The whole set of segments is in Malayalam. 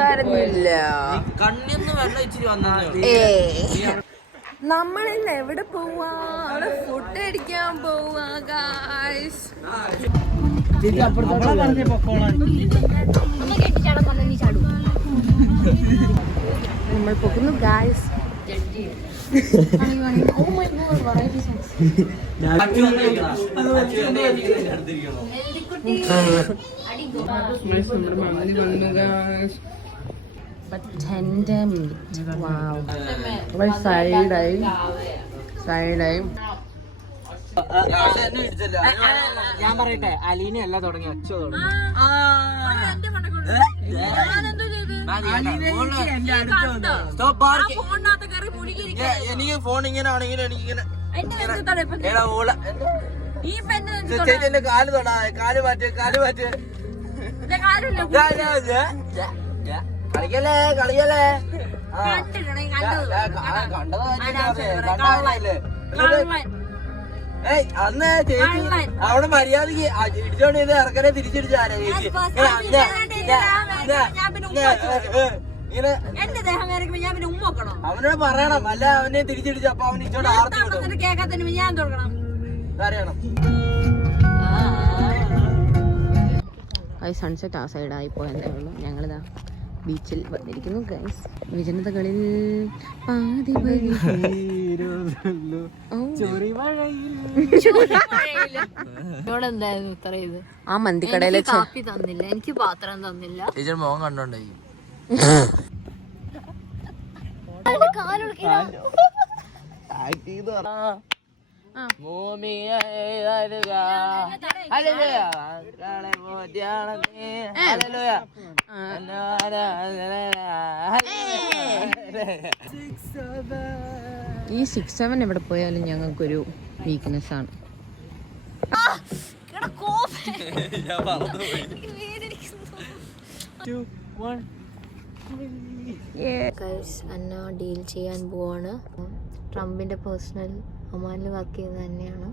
കരഞ്ഞില്ല. നമ്മളിന്ന് എവിടെ പോവാ? അവിടെ ഫുഡ് അടിക്കാൻ പോവാ ഗായ്സ്. നമ്മൾ പോകുന്നു ഗായ്സ്. സൈഡായി ഞാൻ പറയട്ടെ, അലീന അല്ല തുടങ്ങി ഒച്ച തുടങ്ങി. എനിക്ക് ഫോൺ ഇങ്ങനെ ആണെങ്കിൽ എനിക്കിങ്ങനെ എന്റെ കാല് തൊടാ, കാല് മാറ്റ് കളിക്കല്ലേ അന്ന് ചേച്ചി അവിടെ മര്യാദക്ക് ഇടിച്ചോണ്ട് ഇറക്കനെ തിരിച്ചിടിച്ചാരാ ചേച്ചി? അവനോട് പറയണം, അല്ല അവനെ തിരിച്ചിടിച്ചു. അപ്പൊ അവൻ ഇച്ചോട് ആർത്തി അറിയണം. സൺസെറ്റ് ആ സൈഡായി പോയതേ ഉള്ളൂ. ഞങ്ങളിതാ ബീച്ചിൽ വന്നിരിക്കുന്നു ഗൈസ്. വിജനതകളിൽ പാതി ആ മന്തിക്കടയിലെ കാപ്പി തന്നില്ല, എനിക്ക് പാത്രം തന്നില്ല. ടീച്ചർ മോൻ കണ്ടോണ്ടായി ഈ 6-7 എവിടെ പോയാലും ഞങ്ങൾക്കൊരു വീക്ക്നെസ് ആണ്. അന്ന ഡീൽ ചെയ്യാൻ പോവാണ്. ട്രംപിന്റെ പേഴ്സണൽ ഒമാനിൽ വർക്ക് ചെയ്യുന്നത് തന്നെയാണ്.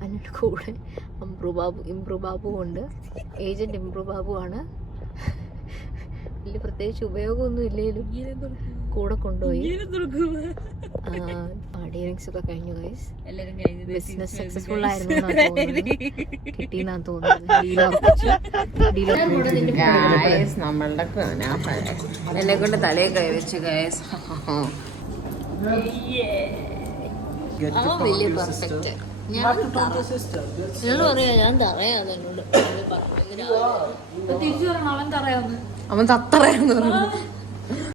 അതിൻ്റെ കൂടെ ഇംപ്രൂ ബാബു ഉണ്ട്. ഏജന്റ് ഇംപ്രൂ ബാബു ആണ്. വലിയ പ്രത്യേകിച്ച് ഉപയോഗമൊന്നും ഇല്ലേലും കൂടെ കൊണ്ടുപോയി. ഡീലിങ്സ് ഒക്കെ കഴിഞ്ഞു ഗൈസ്. ബിസിനസ് സക്സസ്ഫുൾ ആയിരുന്നു കിട്ടിയെന്നാ തോന്നുന്നത്. നമ്മളുടെ എന്നെ കൊണ്ട് തലയെ കൈവച്ച് ഗൈസ്. വലിയ പെർഫെക്റ്റ്. ഞാൻ പറയാ, ഞാൻ തറയാന്ന് എന്നോട് തിരിച്ചു പറയണം. അവൻ തറയാന്ന്, അവൻ തത്തറയാന്ന് പറഞ്ഞു.